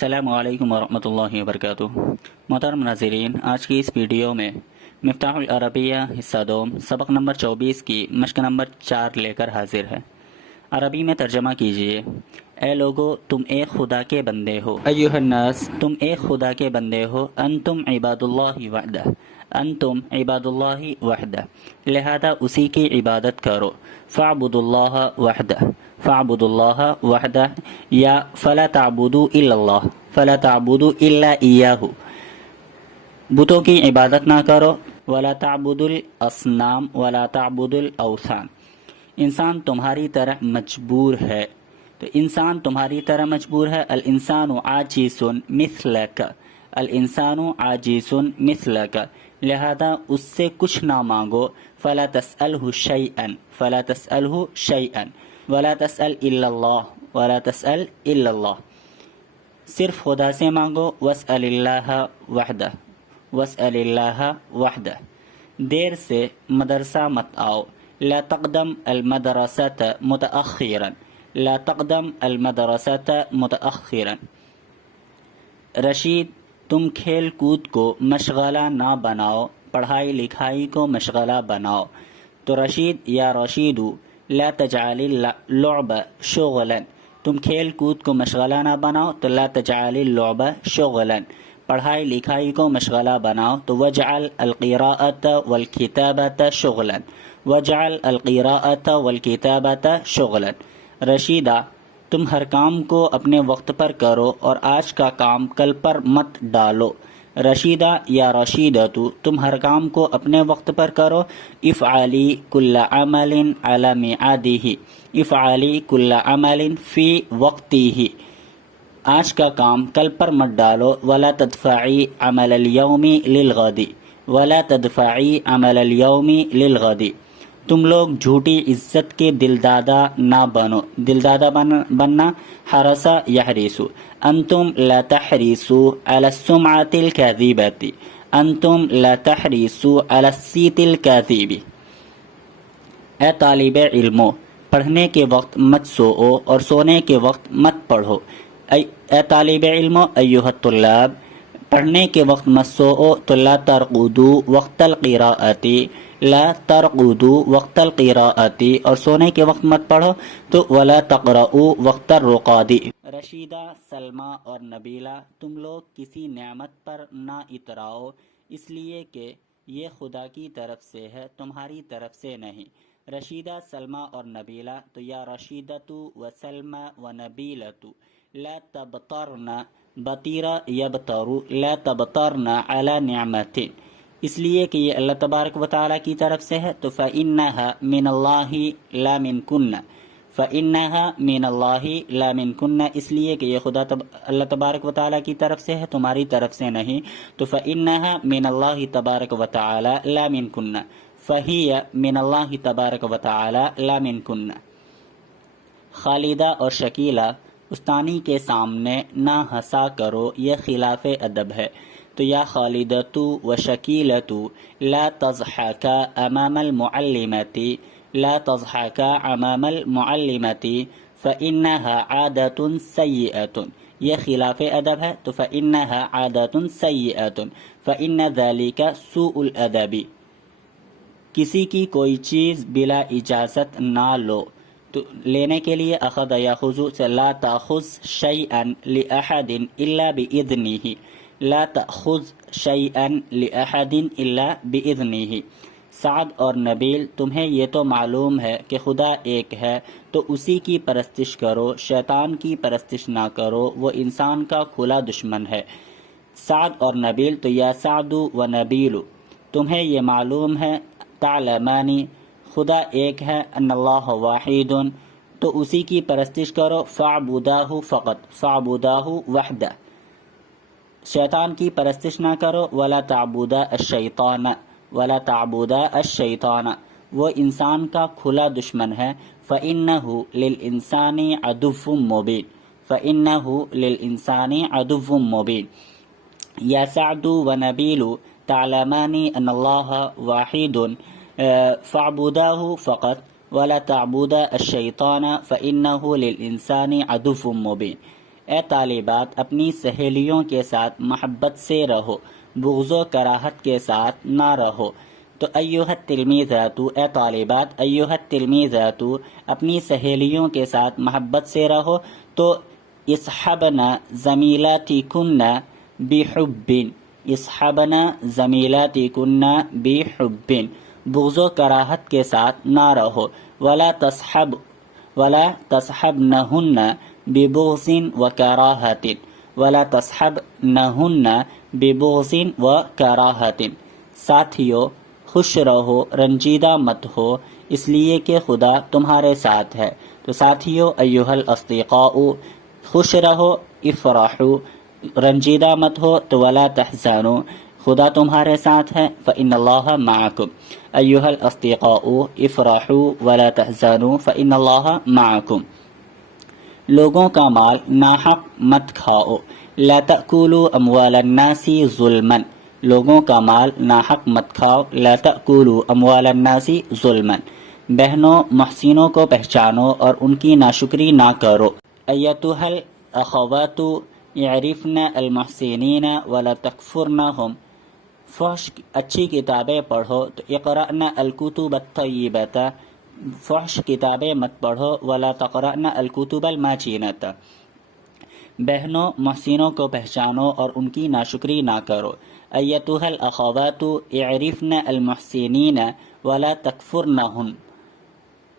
السلام علیکم ورحمۃ اللہ وبرکاتہ۔ محترم ناظرین، آج کی اس ویڈیو میں مفتاح العربیہ حصہ دوم سبق نمبر 24 کی مشق نمبر 4 لے کر حاضر ہے۔ عربی میں ترجمہ کیجئے۔ اے لوگو، تم ایک خدا کے بندے ہو۔ ایھا الناس، تم ایک خدا کے بندے ہو۔ انتم عباد اللہ وحدہ، انتم عباد اللہ وحدہ، لہذا اسی کی عبادت کرو۔ فاعبدوا اللہ وحدہ، فاعبدوا اللہ وحدہ، یا فلا تعبدوا الا اللہ، فلا تعبدوا الا ایاہ، بتوں کی عبادت نہ کرو۔ ولا تعبدوا الاصنام ولا تعبدوا الاوثان، انسان تمہاری طرح مجبور ہے، تو انسان تمہاری طرح مجبور ہے۔ الانسان عاجز مثلک، الانسان عاجز مثلک، لہذا اس سے کچھ نہ مانگو۔ فلا تسألہ شیئا، فلا تسألہ شیئا، ولا تسأل الا اللہ، ولا تسأل الا اللہ، صرف خدا سے مانگو۔ واسأل اللہ وحدہ، واسأل اللہ وحدہ، دیر سے مدرسہ مت آؤ۔ لا تقدم المدرسۃ متأخرا، لا تقدم المدرسۃ متأخرا۔ رشید، تم کھیل کود کو مشغلہ نہ بناؤ، پڑھائی لکھائی کو مشغلہ بناؤ۔ تو رشید، یا رشیدو، لا تجعل اللعب شغلا، تم کھیل کود کو مشغلہ نہ بناؤ، تو لا تجعل اللعب شغلا، پڑھائی لکھائی کو مشغلہ بناؤ۔ تو وجعل القراءۃ والکتابۃ شغلا، وجعل القراءۃ والکتابۃ شغلا۔ رشیدہ، تم ہر کام کو اپنے وقت پر کرو اور آج کا کام کل پر مت ڈالو۔ رشیدہ، یا رشیدۃ، تم ہر کام کو اپنے وقت پر کرو۔ افعلی کل عمل علی میعادہ، افعلی کل عمل فی وقتہ، آج کا کام کل پر مت ڈالو۔ ولا تدفعی عمل اليوم للغد، ولا تدفعی عمل اليوم للغد، تم لوگ جھوٹی عزت کے دلدادہ نہ بنو، دلدادہ بننا حرس یحرس۔ انتم لا تحرسوا علی السمعۃ الکاذبۃ، انتم لا تحرسوا علی الصیت الکاذب۔ اے طالب علمو، پڑھنے کے وقت مت سوؤ اور سونے کے وقت مت پڑھو۔ اے طالب علمو، ایھا الطلاب، پڑھنے کے وقت مت سوؤ، تو لا ترقدوا وقت القراءۃ، لا ترقدوا وقت القراءۃ، اور سونے کے وقت مت پڑھو، تو ولا تقرؤوا وقت الرقاد۔ رشیدہ، سلمیٰ اور نبیلہ، تم لوگ کسی نعمت پر نہ اتراؤ، اس لیے کہ یہ خدا کی طرف سے ہے، تمہاری طرف سے نہیں۔ رشیدہ، سلمیٰ اور نبیلہ، تو یا رشیدۃ و سلمیٰ و نبیلۃ، لا تبطرن بطیر یبطر، لا تبطرن علی نعمت، اس لیے کہ یہ اللہ تبارک و تعالیٰ کی طرف سے ہے، تو فإنها من اللہ لا منکن، فإنها من اللہ لا منکن، اس لیے کہ یہ اللہ تبارک و تعالیٰ کی طرف سے ہے، تمہاری طرف سے نہیں، تو فإنها من اللہ تبارک و تعالیٰ لا منکن، فهي من اللہ تبارک و تعالیٰ لا منکن۔ خالدہ اور شکیلہ، استانی کے سامنے نہ ہنسا کرو، یہ خلاف ادب ہے، تو یا خالدۃ و شکیلۃ لا تضحکا امام المعلمۃ، لا تضحکا امام المعلمۃ فإنها عادۃ سیئۃ، یہ خلاف ادب ہے، تو فإنها عادۃ سیئۃ فإن ذلک سوء الادب، کسی کی کوئی چیز بلا اجازت نہ لو، تو لینے کے لیے اخذ یاخذ سے لا تأخذ شیئا لأحد الا بإذنہ، لا تأخذ شیئا لأحد الا بإذنہ۔ سعد اور نبیل، تمہیں یہ تو معلوم ہے کہ خدا ایک ہے، تو اسی کی پرستش کرو، شیطان کی پرستش نہ کرو، وہ انسان کا کھلا دشمن ہے۔ سعد اور نبیل، تو یا سعد و نبیل، تمہیں یہ معلوم ہے، تعلمانی، خدا ایک ہے، ان اللہ واحد، تو اسی کی پرستش کرو۔ فاعبداہ فقط، فاعبداہ وحدہ، شیطان کی پرستش نہ کرو۔ ولا تعبدا الشیطان، ولا تعبدا الشیطان، وہ انسان کا کھلا دشمن ہے۔ فإنہ للانسان عدو مبین، فإنہ للانسان عدو مبین۔ یا سعد و نبیل تعلمان ان اللہ واحد، فاعبداہ فقط ولا تعبدا الشیطان فإنہ للانسان عدو مبین۔ اے طالبات اپنی سہیلیوں کے ساتھ محبت سے رہو، بغض و کراہت کے ساتھ نہ رہو۔ تو ایھا التلمیذات، اے طالبات، ایھا التلمیذات اپنی سہیلیوں کے ساتھ محبت سے رہو۔ تو اصحبن زمیلاتکن بحب، اصحبن زمیلاتکن بحب، بغض و کراہت کے ساتھ نہ رہو۔ ولا تصحبنہن ببغض وکراہۃ، ولا تصحبنہن ببغض وکراہۃ، ساتھیو خوش رہو، رنجیدہ مت ہو، اس لیے کہ خدا تمہارے ساتھ ہے۔ تو ساتھیو ایھا الاصدقاء، خوش رہو، افرحوا، رنجیدہ مت ہو، تو ولا تحزنوا، خدا تمہارے ساتھ ہے، فإن اللہ معکم۔ ایھا الاصدقاء افرحوا ولا تحزنوا فإن اللہ معکم۔ لوگوں کا مال ناحق مت کھاؤ، لا تأکلوا اموال الناس ظلما، لوگوں کا مال ناحق مت کھاؤ، لا تأکلوا اموال الناس ظلما۔ بہنوں محسنوں کو پہچانو اور ان کی ناشکری نہ کرو۔ ایتھا الاخوات اعرفن المحسنین ولا تکفرنہم، فحش اچھی کتابیں پڑھو تو اقرأن الکتب الطیبۃ، فحش کتابیں مت پڑھو، ولا تقرأن الکتب الماچینۃ، بہنوں محسنوں کو پہچانو اور ان کی ناشکری نہ کرو۔ ایتھا الاخوات اعرفن المحسنین ولا تکفرنہم،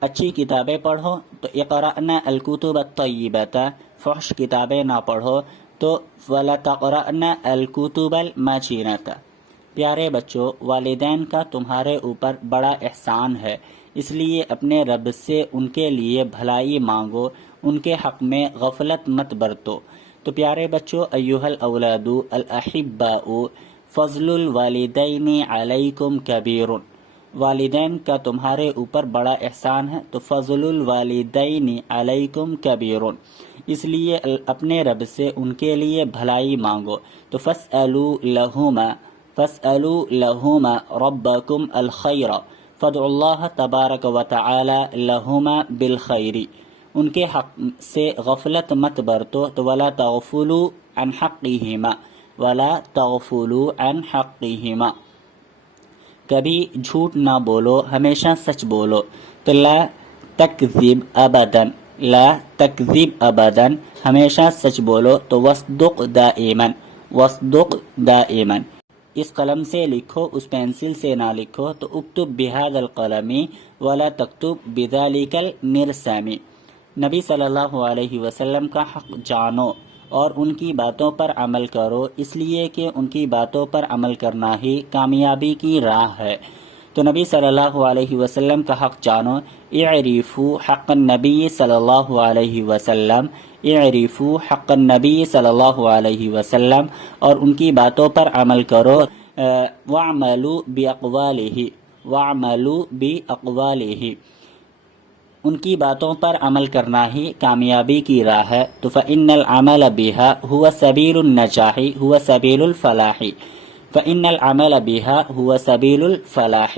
اچھی کتابیں پڑھو تو اقرأن الکتب الطیبۃ، فحش کتابیں نہ پڑھو تو ولا تقرأن الکتب الماچینۃ۔ پیارے بچوں، والدین کا تمہارے اوپر بڑا احسان ہے، اس لیے اپنے رب سے ان کے لیے بھلائی مانگو، ان کے حق میں غفلت مت برتو۔ تو پیارے بچوں، ایھا الاولاد الاحباء فضل الوالدین علیکم کبیر، والدین کا تمہارے اوپر بڑا احسان ہے، تو فضل الوالدین علیکم کبیر، اس لیے اپنے رب سے ان کے لیے بھلائی مانگو۔ تو فاسألوا لہما ربکم الخیر، فادعوا اللہ تبارک و تعالی لہما بالخیر، ان کے حق سے غفلت مت برتو، تو ولا تغفلوا عن حقہما، ولا تغفلوا عن حقہما، کبھی جھوٹ نہ بولو، ہمیشہ سچ بولو۔ تو لا تکذب ابدا، لا تکذب ابدا، ہمیشہ سچ بولو۔ تو واصدق دائما، واصدق دائما، اس قلم سے لکھو، اس پینسل سے نہ لکھو۔ تو اکتب بہذا القلم ولا تکتب بذلک المرسم، نبی صلی اللہ علیہ وسلم کا حق جانو اور ان کی باتوں پر عمل کرو، اس لیے کہ ان کی باتوں پر عمل کرنا ہی کامیابی کی راہ ہے۔ تو نبی صلی اللہ علیہ وسلم کا حق جانو، اعرفوا حق النبی صلی اللہ علیہ وسلم، اعرفوا حق النبی صلی اللہ علیہ وسلم، اور ان کی باتوں پر عمل کرو۔ واعملوا باقوالہ، واعملوا باقوالہ، ان کی باتوں پر عمل کرنا ہی کامیابی کی راہ ہے۔ تو فإن العمل بها هو سبیل النجاح هو سبیل الفلاح، فإن العمل بها هو سبیل الفلاح۔